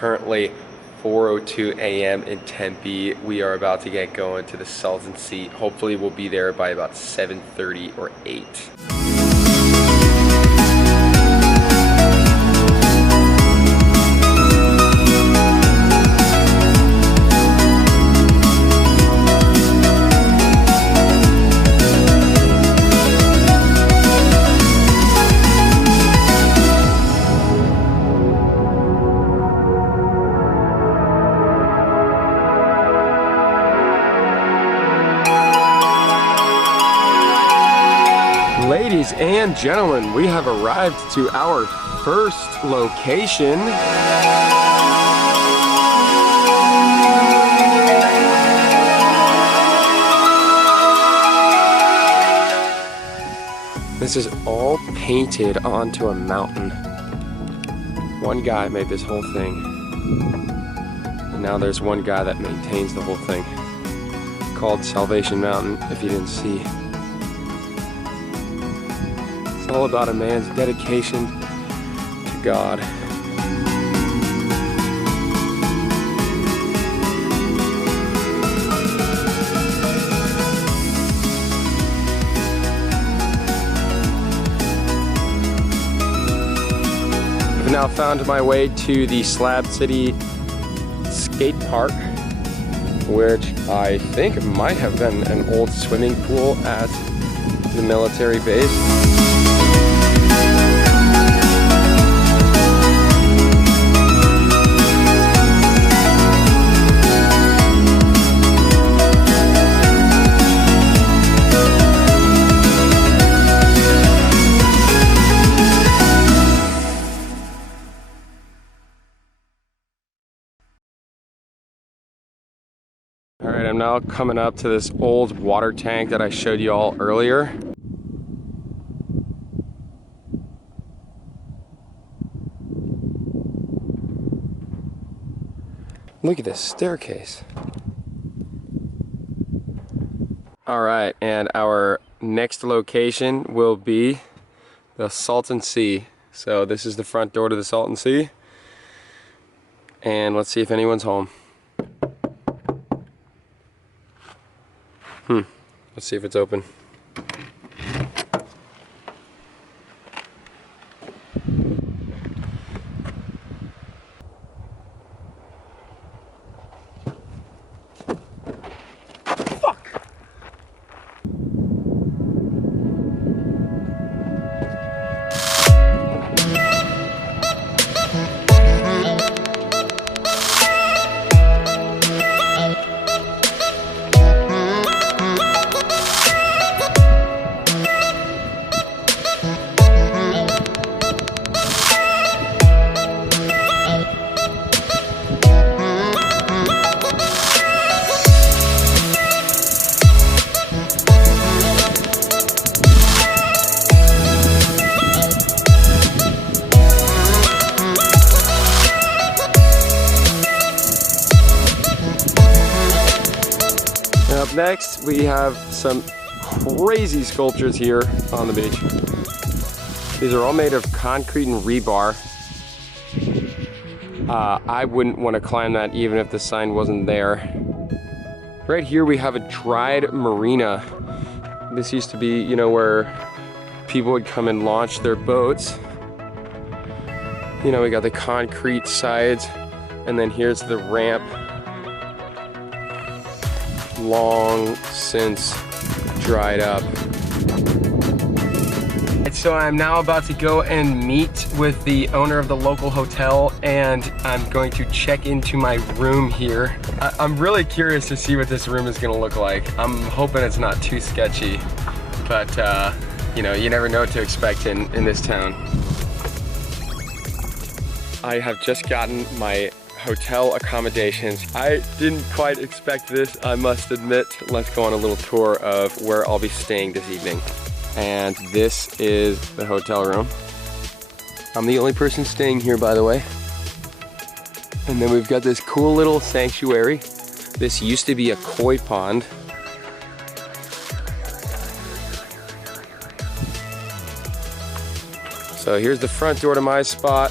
currently 4:02 a.m. in Tempe. We are about to get going to the Salton Sea. Hopefully we'll be there by about 7:30 or 8. Ladies and gentlemen, we have arrived to our first location. This is all painted onto a mountain. One guy made this whole thing. And now there's one guy that maintains the whole thing. Called Salvation Mountain, if you didn't see. All about a man's dedication to God. I've now found my way to the Slab City skate park, which I think might have been an old swimming pool at the military base. Alright, I'm now coming up to this old water tank that I showed you all earlier. Look at this staircase. Alright, and our next location will be the Salton Sea. So this is the front door to the Salton Sea. And let's see if anyone's home. Let's see if it's open. Up next, we have some crazy sculptures here on the beach. These are all made of concrete and rebar. I wouldn't want to climb that even if the sign wasn't there. Right here we have a dried marina. This used to be, you know, where people would come and launch their boats. You know, we got the concrete sides, and then here's the ramp. Long since dried up. So I'm now about to go and meet with the owner of the local hotel, and I'm going to check into my room here. I'm really curious to see what this room is gonna look like. I'm hoping it's not too sketchy, but you know, you never know what to expect in this town. I have just gotten my hotel accommodations. I didn't quite expect this, I must admit. Let's go on a little tour of where I'll be staying this evening. And this is the hotel room. I'm the only person staying here, by the way. And then we've got this cool little sanctuary. This used to be a koi pond. So here's the front door to my spot.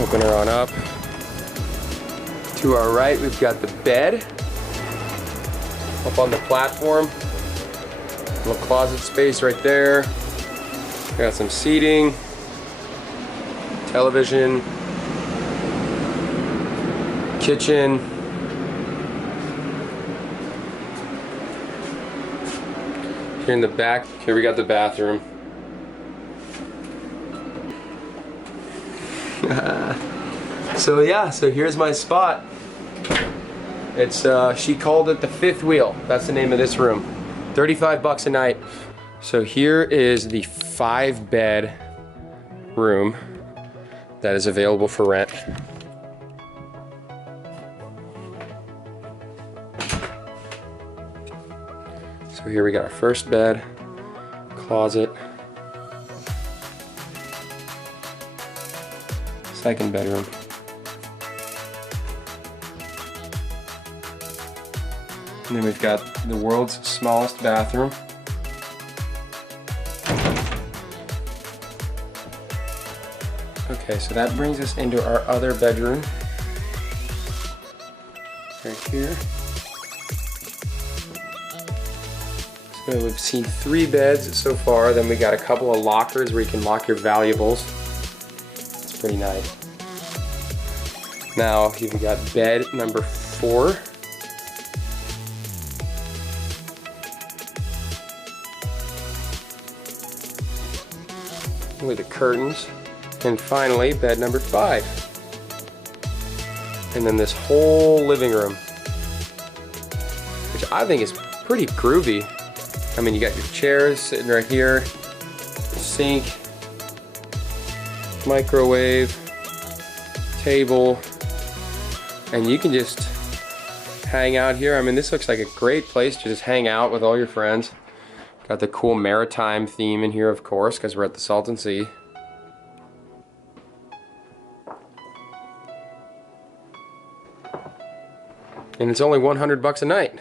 Open her on up. To our right, we've got the bed. Up on the platform. Little closet space right there. Got some seating. Television. Kitchen. Here in the back, here we got the bathroom. So yeah, so here's my spot. It's she called it the fifth wheel. That's the name of this room. 35 bucks a night. So here is the 5-bed room that is available for rent. So here we got our first bed, closet, second bedroom. And then we've got the world's smallest bathroom. Okay, so that brings us into our other bedroom. Right here. So we've seen 3 beds so far, then we got a couple of lockers where you can lock your valuables. It's pretty nice. Now, you've got bed number 4. With the curtains. And finally, bed number 5. And then this whole living room, which I think is pretty groovy. I mean, you got your chairs sitting right here, sink, microwave, table, and you can just hang out here. I mean, this looks like a great place to just hang out with all your friends. Got the cool maritime theme in here, of course, because we're at the Salton Sea. And it's only 100 bucks a night.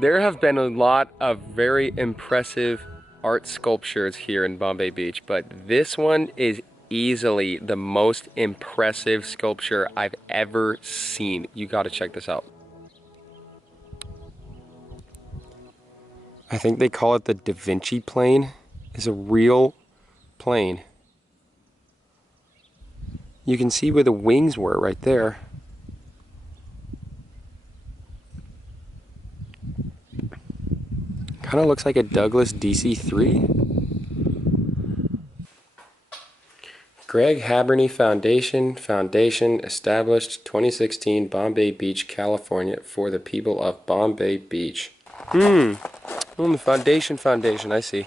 There have been a lot of very impressive art sculptures here in Bombay Beach, but this one is easily the most impressive sculpture I've ever seen. You gotta check this out. I think they call it the Da Vinci plane. It's a real plane. You can see where the wings were right there. Kind of looks like a Douglas DC-3. Greg Haberny Foundation established 2016, Bombay Beach, California, for the people of Bombay Beach. The foundation, I see.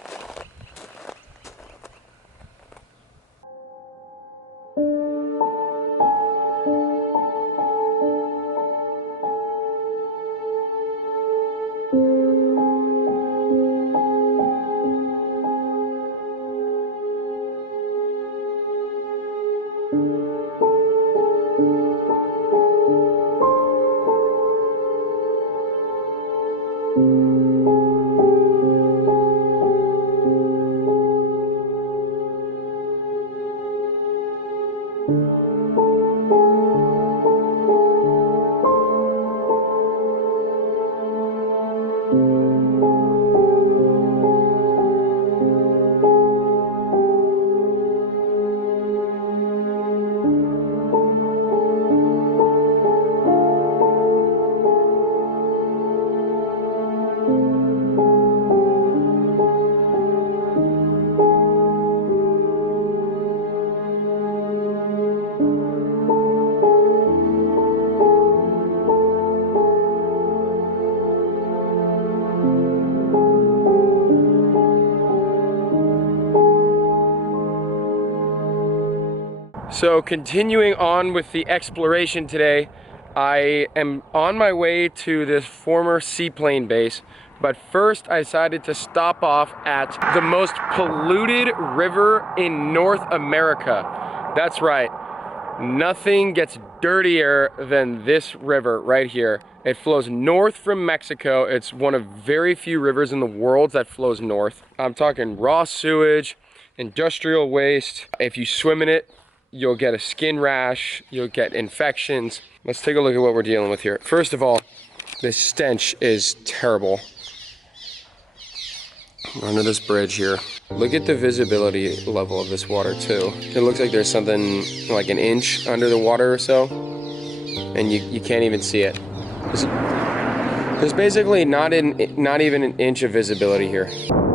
So continuing on with the exploration today, I am on my way to this former Seaplane base, but first I decided to stop off at the most polluted river in North America. That's right, nothing gets dirtier than this river right here. It flows north from Mexico. It's one of very few rivers in the world that flows north. I'm talking raw sewage, industrial waste. If you swim in it, you'll get a skin rash, you'll get infections. Let's take a look at what we're dealing with here. First of all, this stench is terrible. Under this bridge here. Look at the visibility level of this water too. It looks like there's something like an inch under the water or so, and you can't even see it. There's basically not even an inch of visibility here.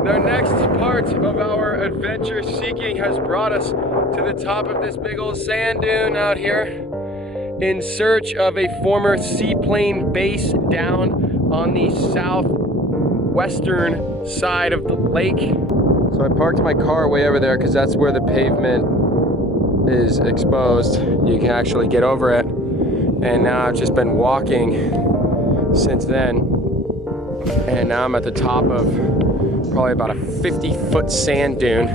The next part of our adventure seeking has brought us to the top of this big old sand dune out here in search of a former Seaplane base down on the southwestern side of the lake. So I parked my car way over there because that's where the pavement is exposed. You can actually get over it. And now I've just been walking since then. And now I'm at the top of probably about a 50-foot sand dune.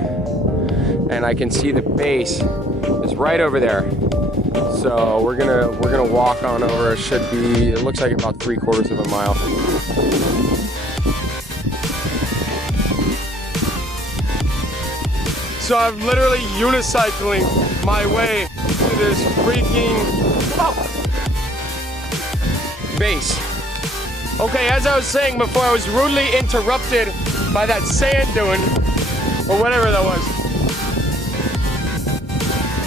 And I can see the base is right over there. So we're gonna walk on over. It looks like about 3/4 of a mile. So I'm literally unicycling my way to this freaking base. Okay, as I was saying before, I was rudely interrupted by that sand dune, or whatever that was.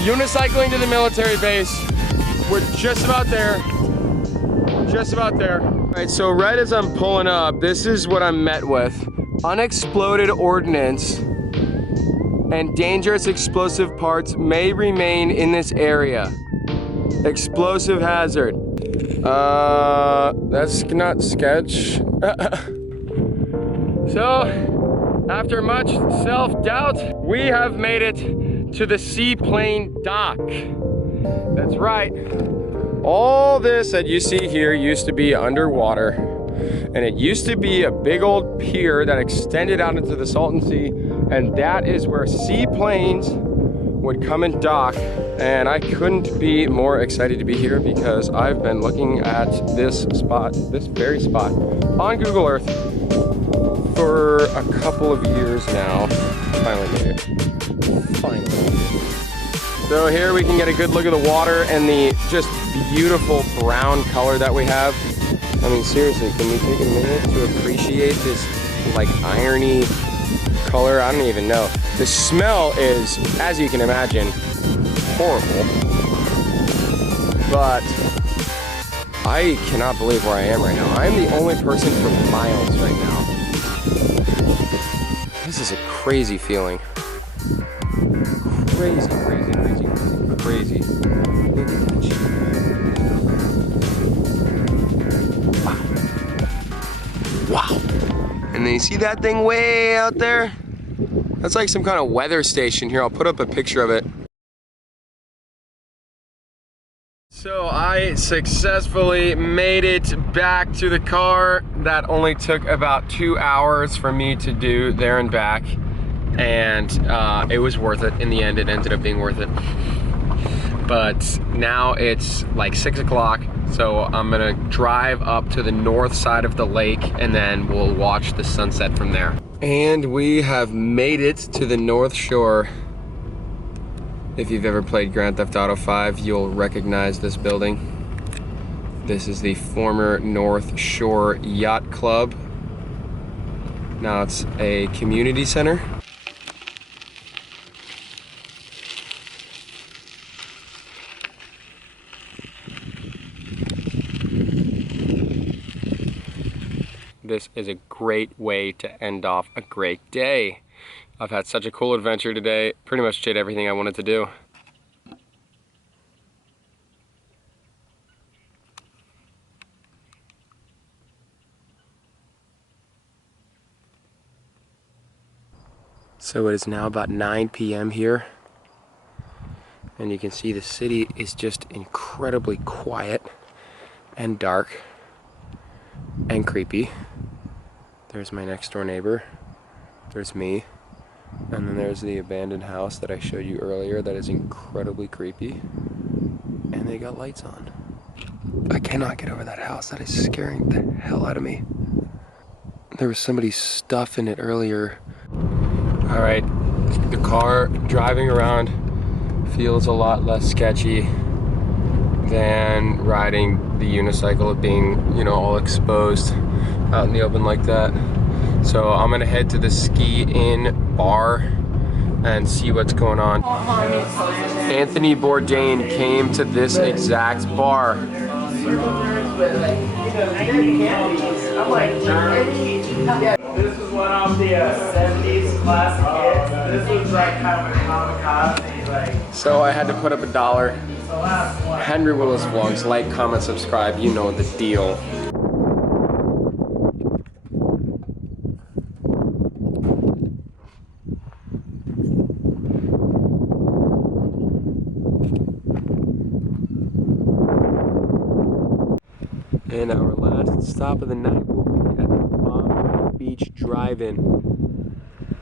Unicycling to the military base. We're just about there. Just about there. All right, so right as I'm pulling up, this is what I'm met with. Unexploded ordnance and dangerous explosive parts may remain in this area. Explosive hazard. That's not sketch. So, after much self-doubt, we have made it to the Seaplane dock. That's right. All this that you see here used to be underwater, and it used to be a big old pier that extended out into the Salton Sea, and that is where seaplanes would come and dock. And I couldn't be more excited to be here because I've been looking at this spot, this very spot, on Google Earth for a couple of years now. Finally made it. Finally made it. So here we can get a good look at the water and the just beautiful brown color that we have. I mean, seriously, can we take a minute to appreciate this like irony color? I don't even know. The smell is, as you can imagine, horrible. But I cannot believe where I am right now. I am the only person for miles right now. This is a crazy feeling. Crazy, crazy, crazy, crazy, crazy. Look at that shit. Wow. And then you see that thing way out there? That's like some kind of weather station here. I'll put up a picture of it. So I successfully made it back to the car. That only took about 2 hours for me to do there and back. And it was worth it. In the end, it ended up being worth it. But now it's like 6 o'clock. So I'm gonna drive up to the north side of the lake and then we'll watch the sunset from there. And we have made it to the North Shore. If you've ever played Grand Theft Auto 5, you'll recognize this building. This is the former North Shore Yacht Club. Now it's a community center. This is a great way to end off a great day. I've had such a cool adventure today. Pretty much did everything I wanted to do. So it is now about 9 p.m. here. And you can see the city is just incredibly quiet and dark and creepy. There's my next door neighbor. There's me. And then there's the abandoned house that I showed you earlier that is incredibly creepy. And they got lights on. I cannot get over that house. That is scaring the hell out of me. There was somebody's stuff in it earlier. All right, the car driving around feels a lot less sketchy than riding the unicycle, it being, you know, all exposed out in the open like that. So I'm gonna head to the ski-in bar and see what's going on. Anthony Bourdain came to this exact bar. This was one of the 70s classic hits. This was like kind of a kamikaze, like. So I had to put up $1. Henry Willis Vlogs, like, comment, subscribe, you know the deal. And our last stop of the night will be at the Bombay Beach Drive-In.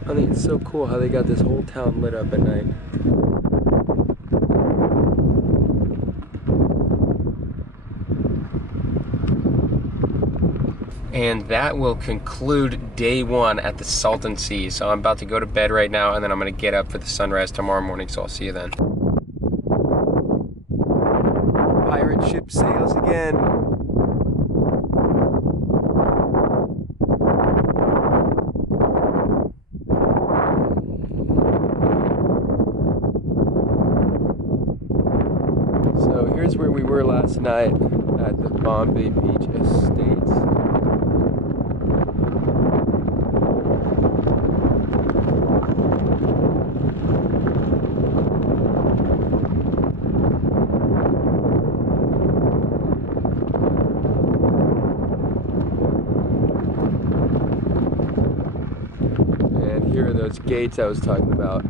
I think it's so cool how they got this whole town lit up at night. And that will conclude day one at the Salton Sea. So I'm about to go to bed right now, and then I'm gonna get up for the sunrise tomorrow morning, so I'll see you then. Pirate ship sails again. So here's where we were last night at the Bombay Beach Estates. And here are those gates I was talking about.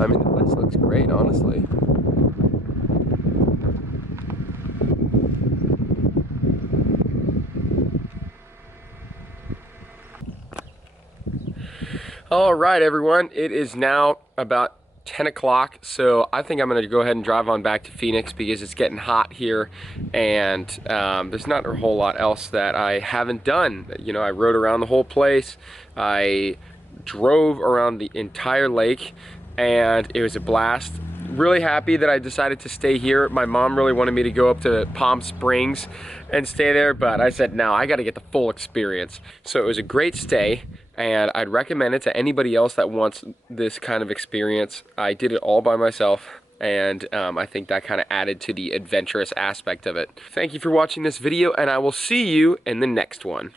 I mean, the place looks great, honestly. All right, everyone, it is now about 10 o'clock, so I think I'm gonna go ahead and drive on back to Phoenix because it's getting hot here, and there's not a whole lot else that I haven't done. You know, I rode around the whole place, I drove around the entire lake, and it was a blast. Really happy that I decided to stay here. My mom really wanted me to go up to Palm Springs and stay there, but I said, no, I gotta get the full experience. So it was a great stay, and I'd recommend it to anybody else that wants this kind of experience. I did it all by myself, and I think that kind of added to the adventurous aspect of it. Thank you for watching this video, and I will see you in the next one.